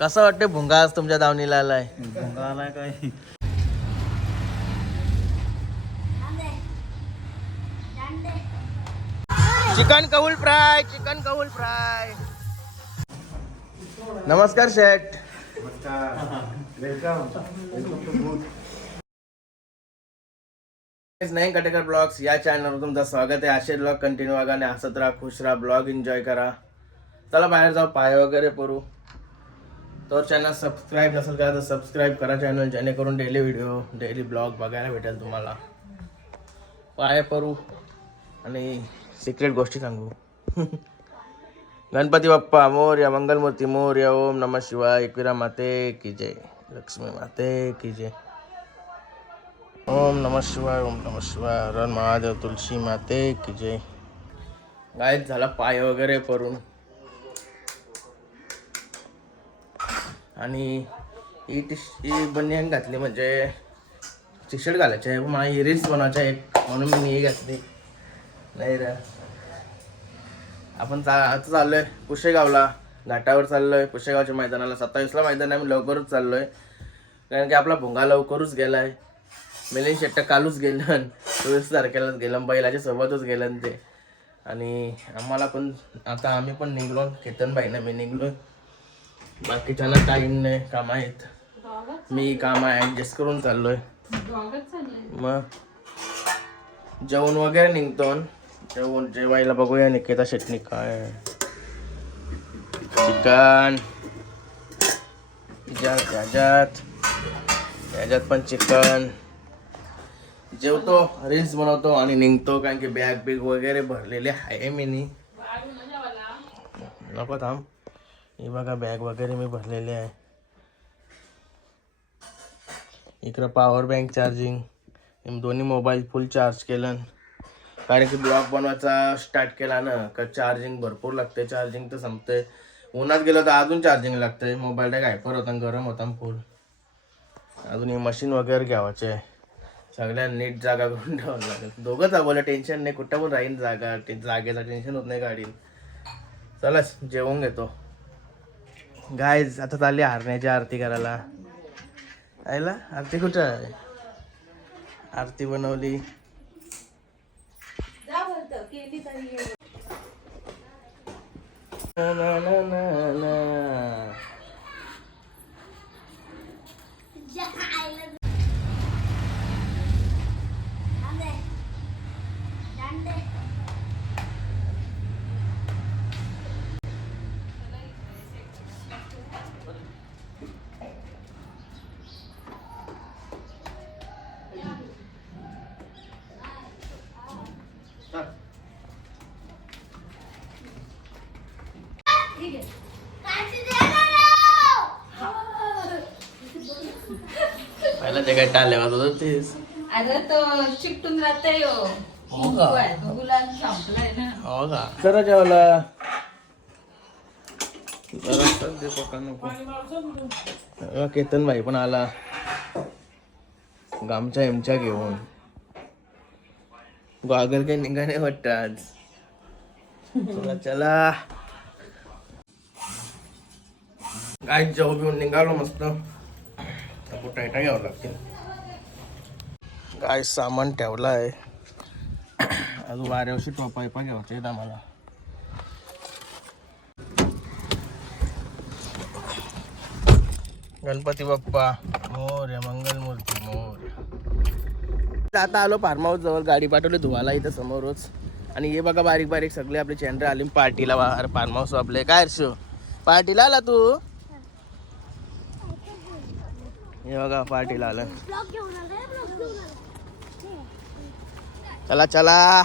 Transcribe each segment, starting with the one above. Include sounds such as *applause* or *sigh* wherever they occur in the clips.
कसं वाटते भुंगा आज तुमच्या दावणीला आलाय? आलाय काय? चिकन कौल फ्राय चिकन कौल फ्राय. नमस्कार शेठ. नाही कटेकर ब्लॉग्स या चॅनलवर तुमचं स्वागत आहे. असे ब्लॉग कंटिन्यू बघा आणि हसत राहा खुश राहा ब्लॉग एन्जॉय करा. चला बाहेर जाऊ पाय वगैरे परू. तर चॅनल सबस्क्राईब नसेल करा तर सबस्क्राईब करा चॅनल जेणेकरून डेली व्हिडिओ डेली ब्लॉग बघायला भेटेल तुम्हाला. पाय परू आणि सिक्रेट गोष्टी सांगू. *laughs* गणपती बाप्पा मोर्या मंगलमूर्ती मोर्या ओम नम शिवाय एकविरा माते की जय लक्ष्मी माते की जय. ओम नम शिवाय ओम नम शिवाय रण महादेव तुलसी माते की जय. गायत झाला पाय वगैरे करून आणि ही टी ही बनियान घातली म्हणजे टी शर्ट घालायचे आहे. मला ही रील्स बनवायच्या आहेत म्हणून मी हे घातली. नाही रे. आपण चा आता चाललोय पुशेगावला. घाटावर चाललोय. पुशेगावच्या मैदानाला. सत्तावीसला मैदान आहे. मी लवकरच चाललोय. कारण की आपला भुंगा लवकरच गेला आहे मिलिंद शेट्टा कालूच गेलं चोवीस तारखेलाच गेलं बैलाच्या सोबतच गेलं ते. आणि आम्हाला पण आता आम्ही पण निघलो. केतन भाईनं मी निघलोय. बाकीच्यांना टाईम नाही काम आहेत. मी काम ऍडजस्ट करून चाललोय. मग जेवण वगैरे निघतो जेवण जेवायला बघूया निकेता चटणी काय चिकन. त्याच्यात त्याच्यात पण चिकन. जेवतो रील्स बनवतो आणि निघतो कारण की बॅग बिग वगैरे भरलेले आहे मी. नको थांब. हे बघा बॅग वगैरे मी भरलेले आहे. इकडं पॉवर बँक चार्जिंग दोन्ही मोबाईल फुल चार्ज केलं. कारण की ब्लॉग बनवायचा स्टार्ट केला ना का चार्जिंग भरपूर लागते चार्जिंग तर संपते उन्हात गेलं तर अजून चार्जिंग लागते मोबाईल काय हायपर होता आणि गरम होता फुल अजून हे मशीन वगैरे घ्यावाचे आहे. सगळ्या नीट जागा करून ठेवावं लागेल. दोघंच बोला टेन्शन नाही. कुठं पण राहील जागा ते जागेचं टेन्शन होत नाही गाडीला चलाच जेवून घेतो. गायज आता चालली हरण्याची आरती करायला. आयला आरती कुठं आहे? आरती बनवली. ना, ना, ना, ना, पहिला ते काय टाळले वाजत होतीस. अरे तो चिकटून राहते हो. हो का? गुलाब संपलाय ना. हो का? जरा जेवला जरा दे पका नको अ, केतन भाई पण आला. गामच्या एमच्या घेऊन. ग्वागर काही निघाणे वाटतं आज? चला चला. गाय जेव घेऊन निघालो मस्त आता घ्यावं लागतील काय सामान ठेवलं आहे अजून वाऱ्यावरशी टोपा पण घ्यावते आम्हाला गणपती बाप्पा मोर मंगलमूर्ती मोर आता आलो फार्म हाऊस जवळ गाडी पाठवली धुवाला इथं समोरच आणि हे बघा बारीक बारीक सगळे आपले चेंडर आले पार्टीला बाहेर फार्म हाऊस आपले काय शो पार्टीला आला तू हे बघा पार्टीला आलं चला चला.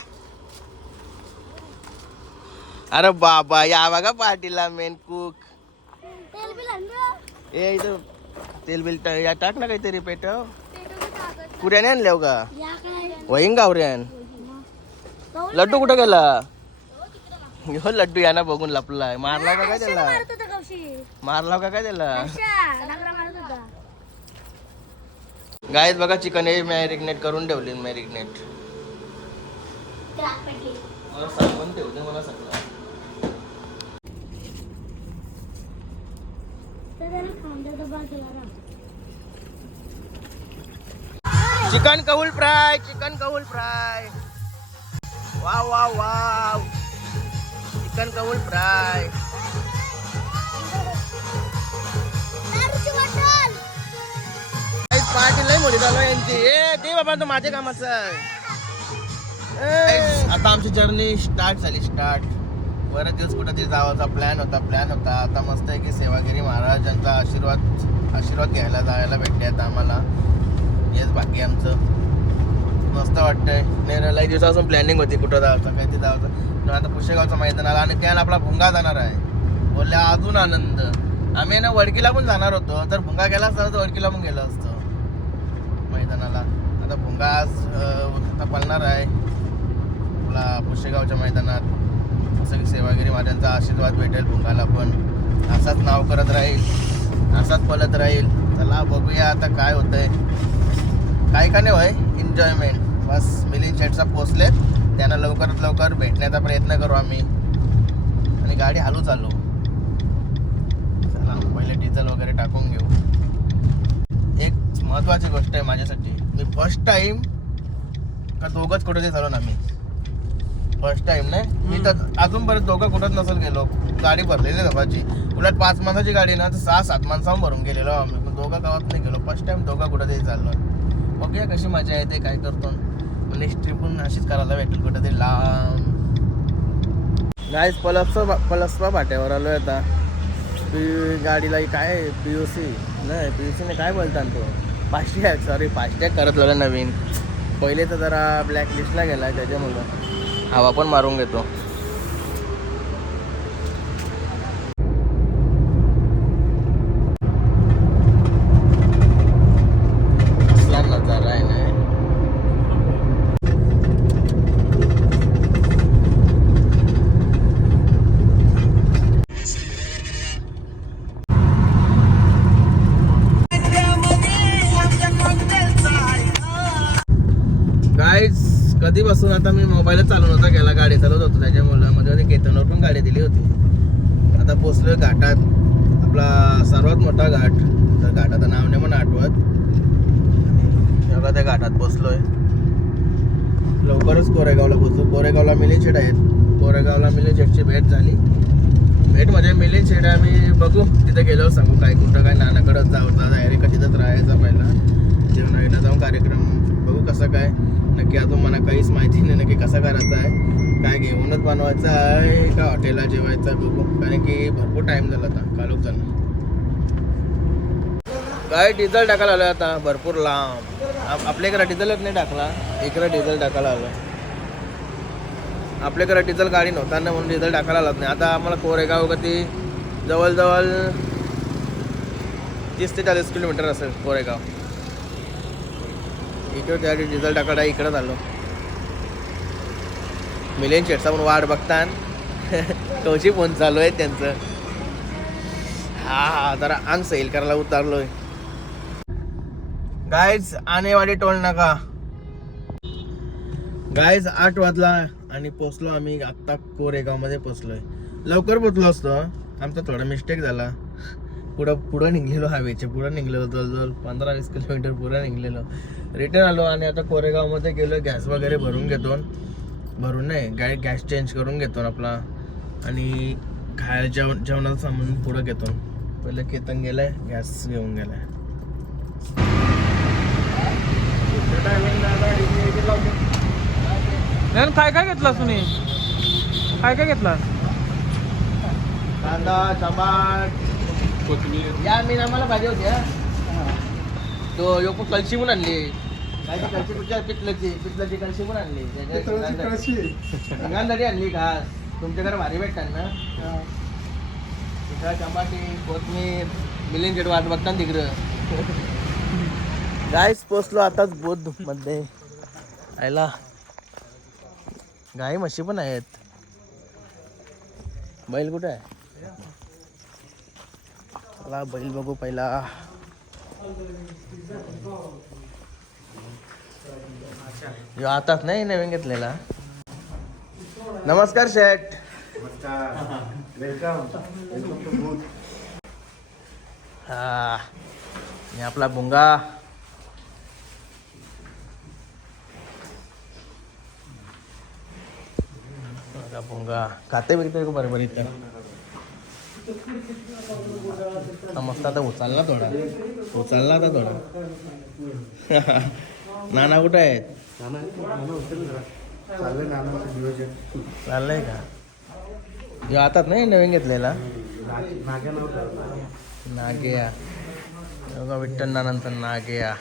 अरे बाबा या बघा पार्टीला मेन कुक ए इथं तेल बिल या टाक ना काहीतरी पेट कुऱ्याने आणल्या हो का? वहीन गावऱ्यान. लड्डू कुठं गेला? हो लड्डू याना बघून लपलाय. मारला का काय त्याला? मारला का काय त्याला? गायत बघा चिकन हे मॅरिनेट करून ठेवले मॅरिनेट मला सांगून ठेवते मला सगळं चिकन कौल फ्राय चिकन कौल fry wow wow wow chicken कौल फ्राय पार्टी लय मोठी चालू आहे यांची. ए ते बाबा तो माझ्या कामाचं आहे. ए, आता आमची जर्नी स्टार्ट झाली स्टार्ट बरेच दिवस कुठं तरी जावाचा प्लॅन होता प्लॅन होता. आता मस्त आहे की सेवागिरी महाराजांचा आशीर्वाद आशीर्वाद घ्यायला जायला भेटले आता आम्हाला. हेच बाकी आमचं. मस्त वाटतंय. नाही लई दिवसापासून प्लॅनिंग होती कुठं जायचं काय ते जायचं. आता पुशेगावचं मैदान आला आणि त्याला आपला भुंगा जाणार आहे. बोलल्या अजून आनंद. आम्ही ना वडकीला पण जाणार होतो. तर भुंगा गेला असता तर वडकीला पण गेलो असतो. मैदानाला. आता भुंगा आज आता पळणार आहे. आपला पुशेगावच्या मैदानात सगळी की सेवागिरी महाराजांचा आशीर्वाद भेटेल भुंगाला पण. असाच नाव करत राहील असाच पळत राहील. चला बघूया आता काय होतंय. काय का नाही होय एन्जॉयमेंट बस मिलिंद शेटचा पोचलेत त्यांना लवकरात लवकर भेटण्याचा प्रयत्न करू आम्ही. आणि गाडी हलू चालू. चला पहिले डिझेल वगैरे टाकून घेऊ. महत्वाची गोष्ट आहे माझ्यासाठी. मी फर्स्ट टाइम का दोघंच कुठे चालू ना मी फर्स्ट टाइम नाही? मी तर अजूनपर्यंत दोघं कुठंच नसेल गेलो. गाडी भरलेली बाबाची उलट पाच माणसाची गाडी ना तर सहा सात माणसाहून भरून गेलेलो आम्ही. पण दोघं गावात नाही गेलो. फर्स्ट टाइम दोघं कुठं तरी चाललो. बघूया कशी मजा येते काय करतो. नेक्स्ट ट्रिप पण अशीच करायला भेटेल कुठं तरी लांब गाईज पलसपा पलसपा फाट्यावर आलो आता. पी गाडीला काय पी यू सी नाही पी यू सीने काय बोलतात तो? फास्टॅग सॉरी फास्टॅग करत होता नवीन. पहिले तर जरा ब्लॅक लिस्टला गेला त्याच्यामुळं. हवा पण मारून घेतो. बसून आता मी मोबाईलच चालू नव्हता गेला गाडी चालवत होतो त्याच्यामुळं मध्ये केतनवर पण गाडी दिली होती. आता पोचलोय घाटात. आपला सर्वात मोठा घाट तर घाटाचं नाव नाही पण आठवत. तेव्हा त्या घाटात पोचलोय. लवकरच कोरेगावला पोचलो. कोरेगावला मिलिंद आहेत. कोरेगावला मिलिंद भेट झाली. भेट म्हणजे मिलिंद शेड आम्ही बघू. तिथे गेलो सांगू काय कुठं काय नानाकडं जाऊ डायरेक्ट तिथंच राहायचा पहिला. जेवणाकडे जाऊन कार्यक्रम. बघू कसं काय. नक्की अजून मला काहीच माहिती नाही नक्की कसं करायचं आहे काय घेऊनच बनवायचं आहे का हॉटेलला जेवायचं आहे बघू. कारण की भरपूर टाईम झाला आता काल झाला. काय डिझेल टाकायला आलं आता? भरपूर लांब. आप- आपल्याकडे डिझेलच नाही टाकला. इकडे डिझेल टाकायला आलं आपल्याकडे डिझेल गाडी नव्हता ना म्हणून डिझेल टाकायला लागत नाही. आता आम्हाला कोरेगाव कधी जवळजवळ तीस ते चाळीस किलोमीटर असेल कोरेगाव. इकडे त्यासाठी डिझेल टाकायला इकडं झालो मिलियन शेटचा पण वाट बघतान. *laughs* कवशी फोन चालू आहे त्यांचं. हा हा जरा अंग सैल करायला उतारलोय. गायज आनेवाडी टोल नका. गायज आठ वाजला आणि पोचलो आम्ही आत्ता कोरेगावमध्ये पोचलोय. लवकर पोचलो असतो आमचा थोडा मिस्टेक झाला. पुढं पुढं निघलेलो हवेचे पुढं निघलेलो जवळजवळ पंधरा वीस किलोमीटर पुढं निघलेलो. रिटर्न आलो आणि आता कोरेगावमध्ये गेलो गॅस वगैरे भरून घेतो. भरून नाही गाडी गॅस चेंज करून घेतो आपला. आणि खायला जेवण जेवणाचं सामान पुढं घेतो. पहिलं केतन गेलाय गॅस घेऊन गेलाय. नाही काय काय घेतलास तुम्ही काय काय घेतलास कांदा टमाट कोथिंबीर. या मी आम्हाला पाहिजे होती हा. तो योको कलशी पण आणली. काय ती कलशी कुठच्या पितलाची पितलाची कलशी पण आणली. आणली घास तुमच्याकडे भारी भेटतात ना? तिकडं टमाटे कोथमीर वाट बघता ना तिकडं. गायच पोचलो आताच बोधमध्ये आयला. गाई म्हशी पण आहेत. बैल कुठे आहे? चला बैल बघू पहिला. यो आताच नाही नवीन घेतलेला. नमस्कार शेठ. हा मी आपला भुंगा भुंगा खाते बिकते बरोबर इथं? हा, मस्त आता उचलला थोडा. उचलला आता थोडा. *laughs* नाना कुठे आहेत? चाललंय का? ह्यो आतात नाही नवीन घेतलेला? नागेया. बघा विठ्ठल नानांचा नागेया.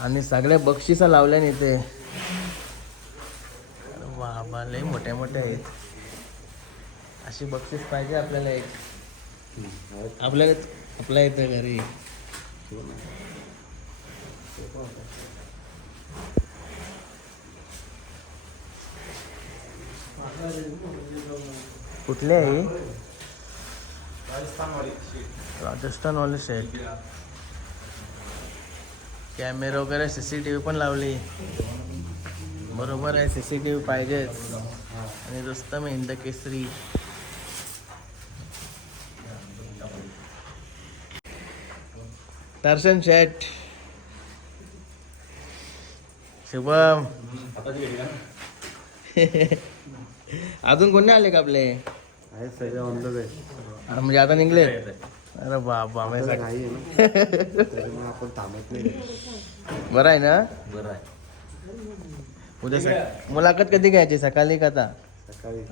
आणि सगळे बक्षिसं लावल्याने इथे. अरे बाबा लय मोठ्या मोठ्या आहेत. अशी बक्षीस पाहिजे आपल्याला एक. आपल्याला आपल्या येतं घरी. कुठले आहे राजस्थान वाले सेट कॅमेरा वगैरे सी सी टी व्ही पण लावली. बरोबर आहे सी सी टी व्ही पाहिजेच. आणि रुस्तम हिंद केसरी दर्शन शेट शुभम। अजून कोणी आले का आपले? अरे म्हणजे आता निघले? अरे बाबा मी सक- बरं आहे ना? बरं आहे. उद्या सक- मुलाखत कधी घ्यायची? सकाळी का आता?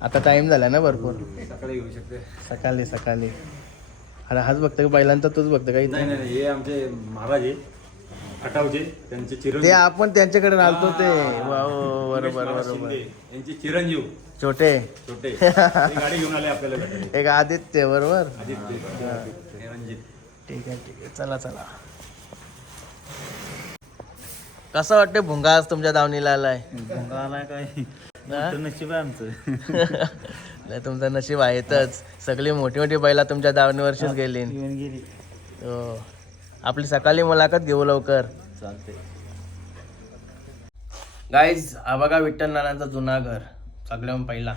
आता टाइम झाला ना भरपूर. सकाळी येऊ शकते. सकाळी सकाळी. अरे हाच बघतो का बैलांचा तूच बघतो का नाही नाही नाही, हे आमचे महाराज आहे खटावचे त्यांचे ते चिरंजीव आपण त्यांच्याकडे राहतो ते. वा बरोबर बरोबर यांचे चिरंजीव. छोटे. छोटे. *laughs* ते गाडी घेऊन आले आपल्याला भेटायला. एक आदित्य बरोबर? आदित्य. ठीक आहे ठीक आहे. चला चला. कसं वाटते भुंगा आज तुमच्या दावणीला आलाय? आलाय काय? नशीब आहे आमचं. *laughs* नाही तुमचं नशीब आहेतच. सगळी मोठी मोठी बैला तुमच्या दावणीवरशीच गेली. हो. आपली सकाळी मुलाखत घेऊ लवकर. चालते गाईज हा बघा विठ्ठल नानांचा जुना घर सगळ्याहून पहिला.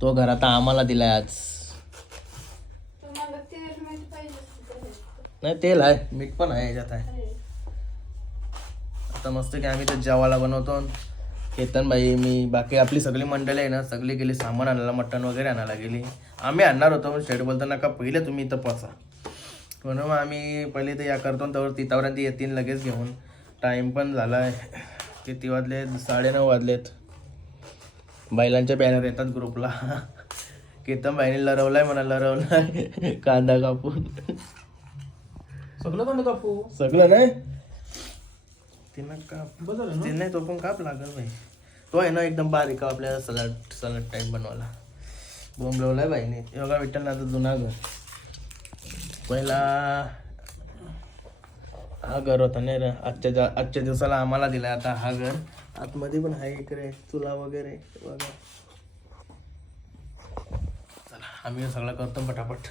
तो घर आता आम्हाला दिलाय आज. नाही तेल आहे. मीठ पण आहे याच्यात आहे. आता मस्त की आम्ही तर जेवायला बनवतो. केतन बाई मी बाकी आपली सगळी मंडळी आहे ना सगळी गेली सामान आणायला मटण वगैरे आणायला गेली. आम्ही आणणार होतो पण शेड बोलतो नका पहिले तुम्ही इथं पोचा म्हणून मग आम्ही पहिले तर या करतो त्यावर तिथापर्यंत येतील लगेच घेऊन. टाईम पण झाला आहे किती वाजले साडेनऊ वाजलेत. बैलांच्या बॅनर येतात ग्रुपला. केतन बाईने लरवलाय म्हणा लरवलाय. कांदा कापून. सगळं कोण कापू. सगळं नाही? तिनं काप. बदल ना? ते नाही तो पण काप लागल भाई तो आहे ना एकदम बारीक आहे आपल्याला सलाड सलाड टाईप बनवायला. बोंब लावलाय बाईने योगा विठ्ठल आता जुना घर पहिला हा घर होता नाही रे. आजच्या जा- आजच्या दिवसाला आम्हाला दिलाय आता हा घर. आतमध्ये पण आहे इकडे. चुला वगैरे. बघा. चला आम्ही सगळं करतो पटापट.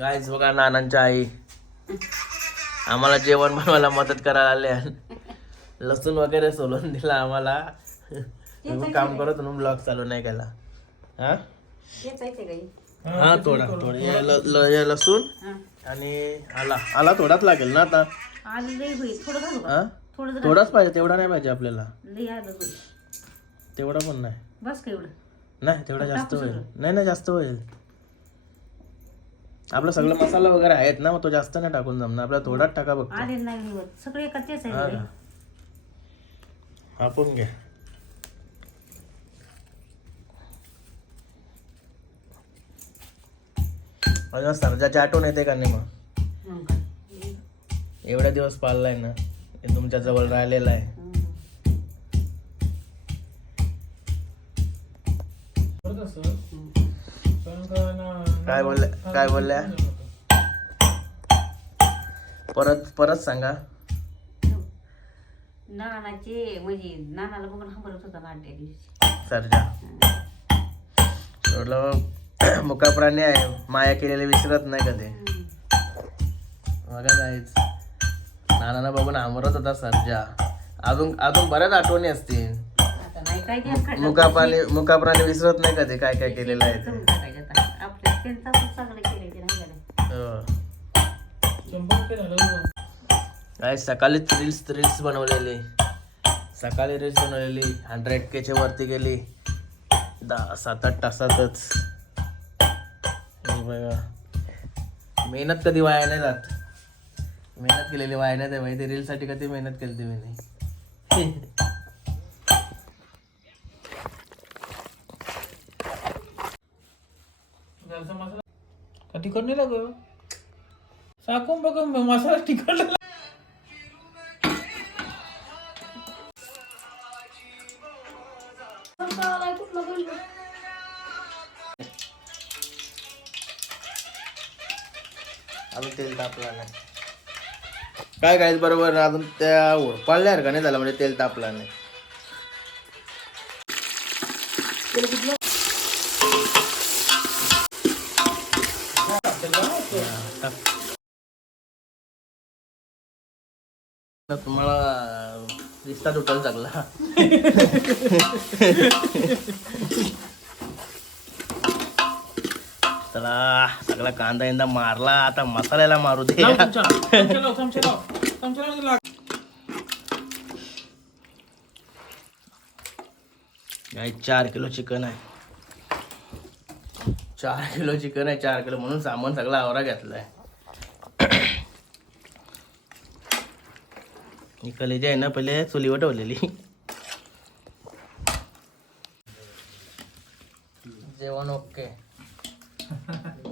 गायच बघा नानांच्या आई. आम्हाला जेवण बनवायला मदत करायला आल्या लसूण वगैरे सोलून दिला आम्हाला. काम करत म्हणून ब्लॉग चालू नाही केला. हा? हा थोडा थोडा. लसूण आणि आला. आला थोडाच लागेल ना आता? थोडाच पाहिजे तेवढा नाही पाहिजे आपल्याला. तेवढा पण नाही. बस नाही तेवढा जास्त होईल. नाही नाही जास्त होईल. आपला सगळं मसाला वगैरे आहेत ना मग तो जास्त नाही टाकून जमणार. आपल्याला थोडाच टाका बघतो आले नाही होत. सगळे हा आहे? आपण घ्या अजून सर्जाची आठवण येते का नाही मग? एवढ्या दिवस पाळलाय ना हे तुमच्या जवळ राहिलेला आहे. का ना- काय बोलल्या? काय बोलल्या? परत परत सांगा. नानाचे म्हणजे नानाला बघून हंबरत होता ना आठच्या दिवशी. सर्जा. सोडलं मुका प्राणी आहे. माया केलेले विसरत नाही कधी. बघा जायच नानाला बघून आमरत होता सर्जा. अजून अजून बऱ्याच आठवणी असतील. मुका प्राणी मुका प्राणी विसरत नाही कधी. काय काय केलेलं आहे ते. तीन तास सगळे केले ते नाही झाले. काय सकाळीच रील्स रील्स बनवलेली. सकाळी रील्स बनवलेली. हंड्रेड केच्या वरती गेली. दहा सात आठ तासातच. हे बघा. मेहनत कधी वाया नाही जात. मेहनत केलेली वाया नाही जात माहिती रीलसाठी कधी मेहनत केली मी नाही. *laughs* घरचा मसाला. का तिखट नाही लागत? साकून बघून मसाला तिखट अजून तेल तापला नाही. काय काय बरोबर अजून त्या उडपाळल्या का नाही झालं? म्हणजे तेल तापला नाही. तुम्हाला रिश्ता तुटायला चांगला *laughs* चला सगळा कांदा इंदा मारला. आता मसाल्याला मारू दे चार किलो चिकन आहे. चार किलो चिकन आहे चार किलो म्हणून सामान सगळा आवरा घेतलाय. ही कलेजी आहे ना पहिले चुलीवर ठेवलेली. जेवण ओके. *laughs*